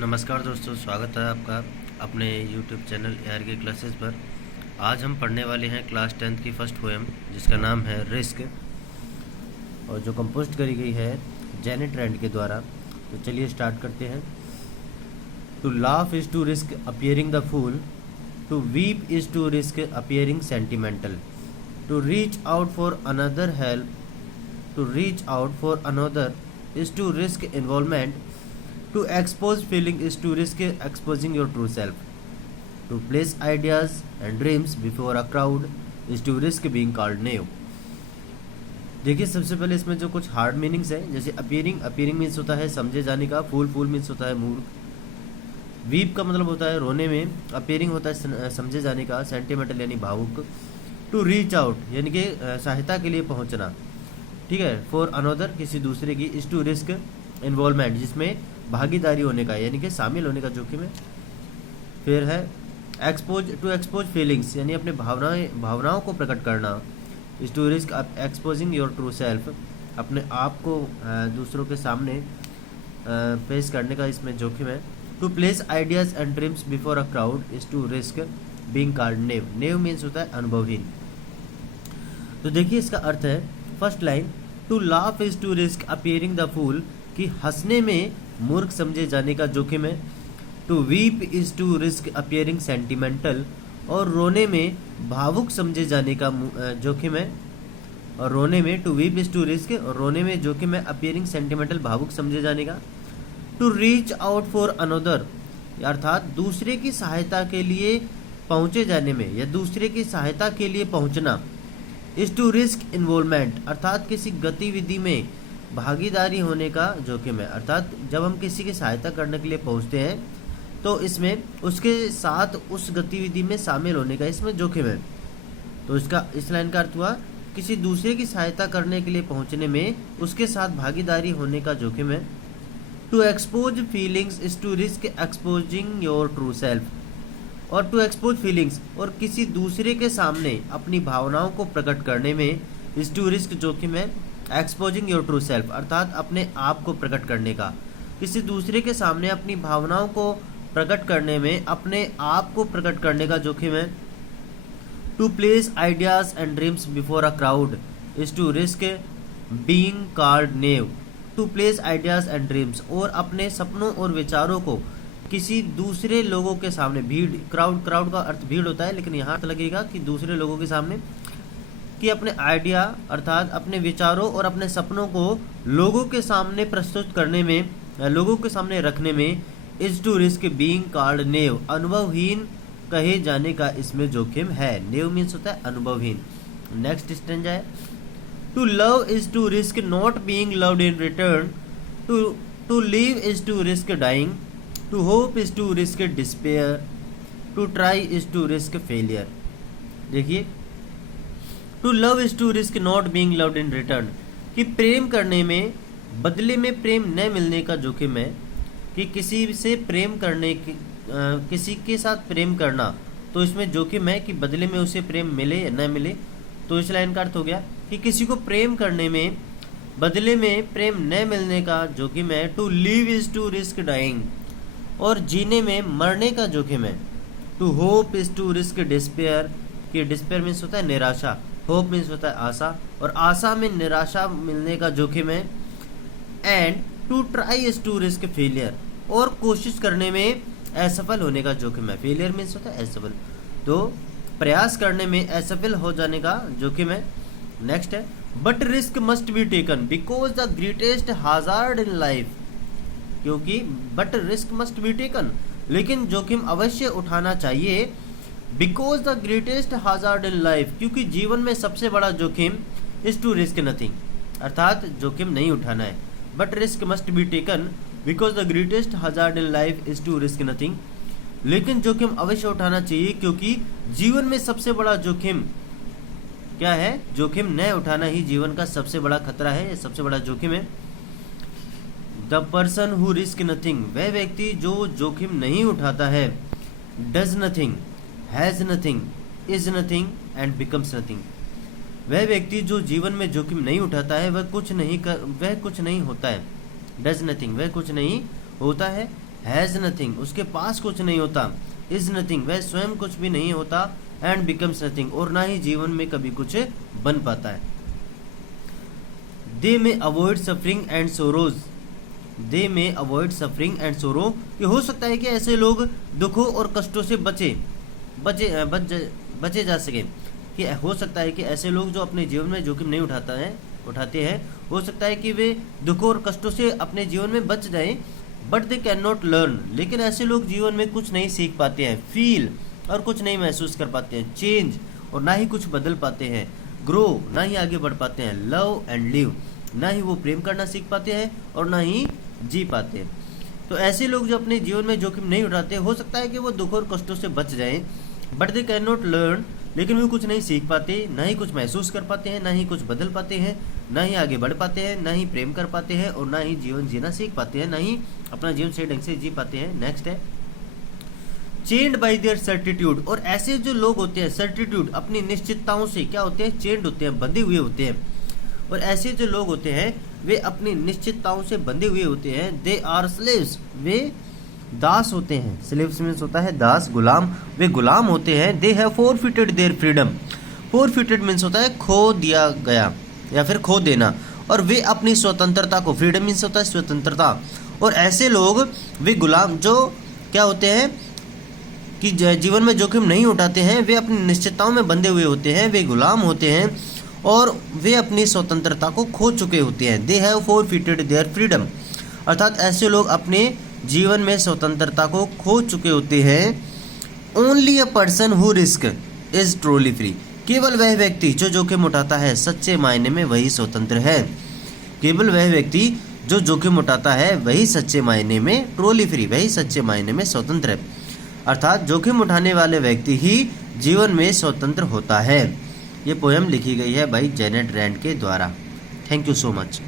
नमस्कार दोस्तों, स्वागत है आपका अपने YouTube चैनल AR के क्लासेस पर। आज हम पढ़ने वाले हैं क्लास 10th की फर्स्ट पोएम जिसका नाम है रिस्क, और जो कंपोस्ट करी गई है जेनेट रैंड के द्वारा। तो चलिए स्टार्ट करते हैं। To laugh is to risk appearing the fool, to weep is to risk appearing sentimental, to reach out for another help, to reach out for another is to risk involvement, to expose feeling is to risk exposing your true self, to place ideas and dreams before a crowd is to risk being called naive। देखिए, सबसे पहले इसमें जो कुछ hard meanings है, जैसे appearing means होता है समझे जाने का, फूल मीन्स होता है मूर्ख, वीप का मतलब होता है रोने में, अपीयरिंग होता है समझे जाने का, सेंटिमेंटल यानी भावुक, टू रीच आउट यानी कि सहायता के लिए पहुंचना, ठीक है, फॉर अनदर किसी दूसरे की, इज टू रिस्क इन्वॉल्वमेंट जिसमें भागीदारी होने का यानी कि शामिल होने का जोखिम है। फिर है टू एक्सपोज फीलिंग्स यानी अपने भावनाओं को प्रकट करना, is to risk exposing your true self अपने आप को दूसरों के सामने पेश करने का इसमें जोखिम है। To place ideas and dreams before a crowd is to risk being called naive. Naive means होता है अनुभवहीन। तो देखिए इसका अर्थ है, first line, to laugh is to risk appearing the fool कि हंसने में मूर्ख समझे जाने का जोखिम है। To weep is to risk appearing sentimental, और रोने में भावुक समझे जाने का जोखिम है। और रोने में to weep is to risk, और रोने में जोखिम है अपियरिंग सेंटिमेंटल भावुक समझे जाने का। To reach out for another अर्थात दूसरे की सहायता के लिए पहुंचे जाने में या दूसरे की सहायता के लिए पहुंचना। इज टू रिस्क इन्वॉल्वमेंट अर्थात किसी गतिविधि में भागीदारी होने का जोखिम है। अर्थात जब हम किसी की सहायता करने के लिए पहुंचते हैं तो इसमें उसके साथ उस गतिविधि में शामिल होने का इसमें जोखिम है। तो इस लाइन का अर्थ हुआ, किसी दूसरे की सहायता करने के लिए पहुंचने में उसके साथ भागीदारी होने का जोखिम है। To expose feelings is to risk exposing your true self, और टू एक्सपोज फीलिंग्स और किसी दूसरे के सामने अपनी भावनाओं को प्रकट करने में इज टू रिस्क जोखिम है एक्सपोजिंग योर ट्रू सेल्फ अर्थात अपने आप को प्रकट करने का। किसी दूसरे के सामने अपनी भावनाओं को प्रकट करने में अपने आप को प्रकट करने का जोखिम है। To place ideas and dreams before a crowd is to risk being called naive. To place ideas and dreams और अपने सपनों और विचारों को किसी दूसरे लोगों के सामने, भीड़, क्राउड का अर्थ भीड़ होता है, लेकिन यहाँ लगेगा कि दूसरे लोगों के सामने, कि अपने आइडिया अर्थात अपने विचारों और अपने सपनों को लोगों के सामने प्रस्तुत करने में, लोगों के सामने रखने में is to risk being called naive अनुभवहीन कहे जाने का इसमें जोखिम है। नेव मीन्स होता है अनुभवहीन। नेक्स्ट स्टेंजा है, to love is to risk not being loved in return, to live is to risk dying, to hope is to risk despair, to try is to risk failure. देखिए, to love is to risk not being loved in return कि प्रेम करने में बदले में प्रेम न मिलने का जोखिम है। कि किसी से प्रेम करने की किसी के साथ प्रेम करना तो इसमें जोखिम है कि बदले में उसे प्रेम मिले या न मिले। तो इस लाइन का अर्थ हो गया कि किसी को प्रेम करने में बदले में प्रेम न मिलने का जोखिम है। To live is to risk dying और जीने में मरने का जोखिम है। To hope is to risk despair कि डिस्पेयर मीन्स होता है निराशा, होप मीन्स होता है आशा, और आशा में निराशा मिलने का जोखिम है। And to try is to risk failure और कोशिश करने में असफल होने का जोखिम है। फेलियर मीन्स होता है असफल, तो प्रयास करने में असफल हो जाने का जोखिम है। नेक्स्ट है, but risk must be taken because the greatest hazard in life, क्योंकि but risk must be taken लेकिन जोखिम अवश्य उठाना चाहिए। Because the greatest hazard in life क्योंकि जीवन में सबसे बड़ा जोखिम इज टू रिस्क नथिंग अर्थात जोखिम नहीं उठाना है। But risk must be taken because the greatest hazard in life is to risk nothing, लेकिन जोखिम अवश्य उठाना चाहिए क्योंकि जीवन में सबसे बड़ा जोखिम क्या है? जोखिम न उठाना ही जीवन का सबसे बड़ा खतरा है, ये सबसे बड़ा जोखिम है। The person who risk nothing वह व्यक्ति जो जोखिम नहीं उठाता है। Does nothing, has nothing, is nothing and becomes nothing वह व्यक्ति जो जीवन में जोखिम नहीं उठाता है वह कुछ नहीं होता है। डज नथिंग वह कुछ नहीं होता है, हैज़ नथिंग, उसके पास कुछ नहीं होता, इज नथिंग, वह स्वयं कुछ भी नहीं होता, एंड बिकम्स नथिंग, और ना ही जीवन में कभी कुछ बन पाता है। दे में अवॉइड सफरिंग एंड सोरोज, दे में अवॉइड सफरिंग एंड सोरो, कि हो सकता है कि ऐसे लोग दुखों और कष्टों से बचे जा सके, कि हो सकता है कि ऐसे लोग जो अपने जीवन में जोखिम नहीं उठाते हैं, हो सकता है कि वे दुखों और कष्टों से अपने जीवन में बच जाएं, but they can not learn, लेकिन ऐसे लोग जीवन में कुछ नहीं सीख पाते हैं, फील, और कुछ नहीं महसूस कर पाते हैं, चेंज, और ना ही कुछ बदल पाते हैं, ग्रो, ना ही आगे बढ़ पाते हैं, लव एंड लिव, ना ही वो प्रेम करना सीख पाते हैं और ना ही जी पाते हैं। तो ऐसे लोग जो अपने जीवन में जोखिम नहीं उठाते, हो सकता है कि वो दुख और कष्टों से बच जाएं, but they can not learn, लेकिन वो कुछ नहीं सीख पाते, ना ही कुछ महसूस कर पाते हैं, ना ही कुछ बदल पाते हैं, ना ही आगे बढ़ पाते हैं, ना ही प्रेम कर पाते हैं, और ना ही जीवन जीना सीख पाते हैं, ना ही अपना जीवन सही ढंग से जी पाते हैं। नेक्स्ट है चेंड बाई देयर सर्टिट्यूड, और ऐसे जो लोग होते हैं सर्टिट्यूड, अपनी निश्चितताओं से क्या होते हैं, चेंड होते हैं, बंधे हुए होते हैं, और ऐसे जो लोग होते हैं वे अपनी निश्चितताओं से बंधे हुए होते हैं। दे आर स्लेव्स, वे दास होते हैं, स्लेव्स मीन्स होता है दास, गुलाम, वे गुलाम होते हैं। They have forfeited their freedom, forfeited means होता है खो दिया गया या फिर खो देना, और वे अपनी स्वतंत्रता को, फ्रीडम मीन्स होता है स्वतंत्रता, और ऐसे लोग वे गुलाम जो क्या होते हैं कि जीवन में जोखिम नहीं उठाते हैं, वे अपनी निश्चितताओं में बंधे हुए होते हैं, वे गुलाम होते हैं और वे अपनी स्वतंत्रता को खो चुके होते हैं। They have forfeited their freedom, अर्थात ऐसे लोग अपने जीवन में स्वतंत्रता को खो चुके होते हैं। Only a person who risk is truly free, केवल वह व्यक्ति जो जोखिम उठाता है सच्चे मायने में वही स्वतंत्र है, केवल वह व्यक्ति जो जोखिम उठाता है वही सच्चे मायने में ट्रूली फ्री, वही सच्चे मायने में स्वतंत्र है, अर्थात जोखिम उठाने वाले व्यक्ति ही जीवन में स्वतंत्र होता है। ये पोएम लिखी गई है भाई जेनेट रैंड के द्वारा। Thank you so much.